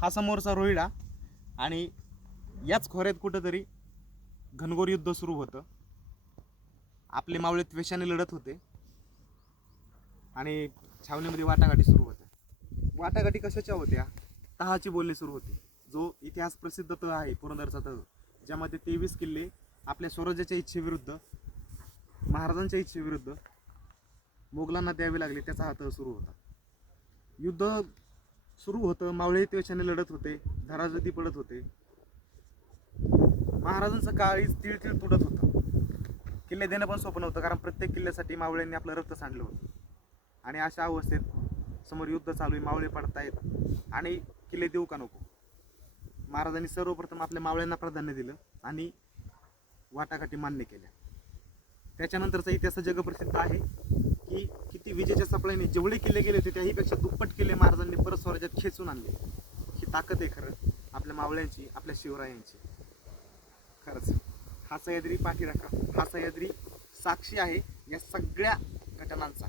हा समोरचा रोहिडा आणि याच खोऱ्यात कुठंतरी घनघोर युद्ध सुरू होतं. आपले मावळे त्वेषाने लढत होते. आणि छावणीमध्ये वाटाघाटी सुरू होत्या. वाटाघाटी कशाच्या होत्या? तहाची बोलणी सुरू होती. जो इतिहास प्रसिद्ध तह आहे पुरंदरचा तह ज्यामध्ये तेवीस किल्ले आपल्या स्वराज्याच्या इच्छेविरुद्ध महाराजांच्या इच्छेविरुद्ध मोगलांना द्यावे लागले त्याचा हा तह सुरू होता. युद्ध सुरू होतं. मावळे त्वेषाने लढत होते. धराजती पडत होते. महाराजांचं काळीच तिळ तिळ तुडत होतं. किल्ले देणं पण सोपं नव्हतं कारण प्रत्येक किल्ल्यासाठी मावळ्यांनी आपलं रक्त सांडलं होतं. आणि अशा अवस्थेत समोर युद्ध चालू आहे. मावळे पडतायत. आणि किल्ले देऊ का नको? महाराजांनी सर्वप्रथम आपल्या मावळ्यांना प्राधान्य दिलं आणि वाटाघाटी मान्य केल्या. त्याच्यानंतरचा इतिहास जगप्रसिद्ध आहे. ती विजेच्या सप्लायने जेवढे किल्ले गेले होते त्याहीपेक्षा दुप्पट किल्ले महाराजांनी परत स्वराज्यात खेचून आणले. ही ताकद आहे खरं. आपल्या मावळ्यांची आपल्या शिवरायांची. खरंच. हा सह्याद्री पाठी राखा. हा सह्याद्री साक्षी आहे या सगळ्या घटनांचा.